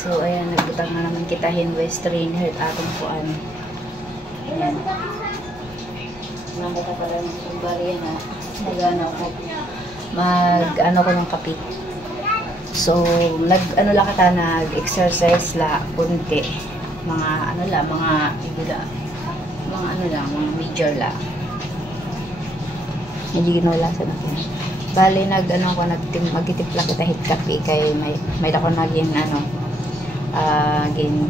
So, ayan, nagbutang na naman kita West trainer at atong kuan. Ayan. Nandito pala ng bari na nag-ano ko. Mag-ano ko ng kape. So, nag-ano lang kita, nag-exercise la, kunti. Mga ano la, mga ano lang, mga major la. Hindi ginula sa natin. Bali, nag-ano ko, magtitimpla kita hit kape kay may ako naging ano,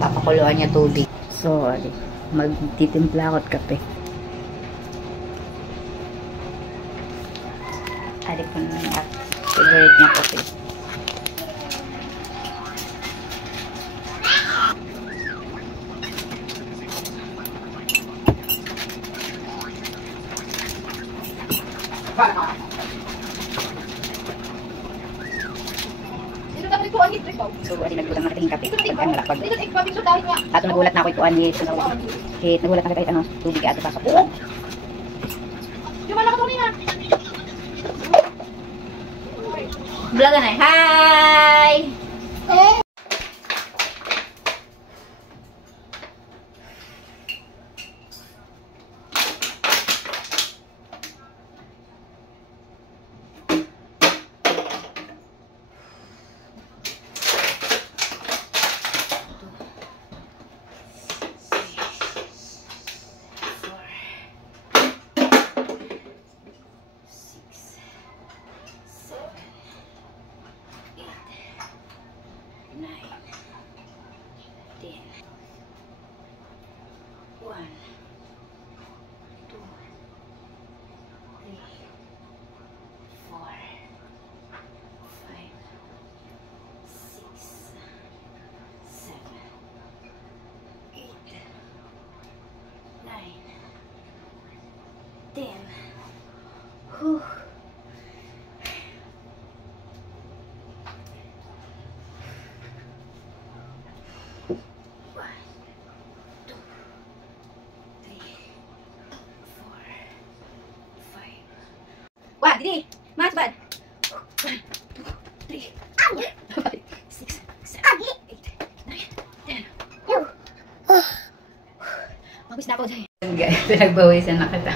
papakuluan niya tubig. So, magtitimpla ako kape. Adik ko na favorite niya kape. So, nagbulang na kita kape. Ato nagulat na ako ito anit. Nagulat na kita ito tubig ato pa sa puwan. Vlogan na. Hi! Damn. Whew. Wah, gini, mas bad. 1, 2, 3, 4, 5, 6, 7, 8, 9, 10. Mabis na ako dyan. Pinagbawisan na kita.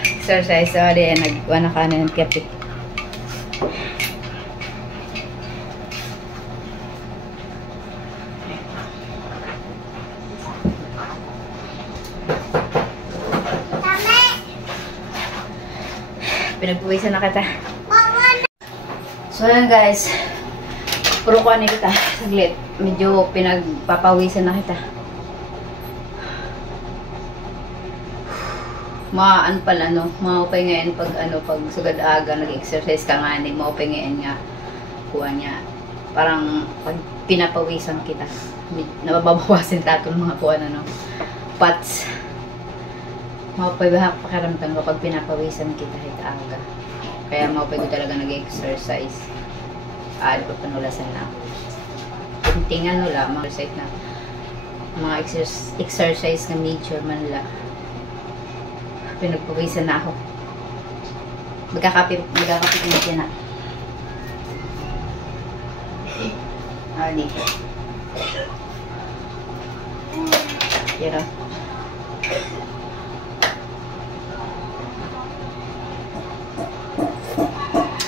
Exercise, sorry, nagwa na ka na ng kapit. Pinagpawisan na kita. So, ayan guys. Puro ko na kita. Saglit. Medyo pinagpapawisan na kita. Maan pala, no? Maupay ngayon pag sugad aga, nag-exercise ka nga, maupay ngayon nga. Kuha niya. Parang pag pinapawisan kita, nababawasin tatong mga kuha na, no? Pats. Maupay bahak pakiramdam kapag pinapawisan kita hit aga. Kaya maupay ko talaga nag-exercise. Aad ko panulasan na. Kuntingan nula, mga exercise na. Mga exercise na major man nila. Pinagpawisan na ako. Magkakapit na. Dito. Yan o.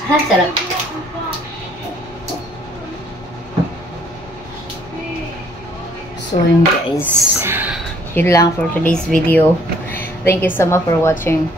Ha, sarap. So, yun guys. Yun lang for today's video. Thank you so much for watching.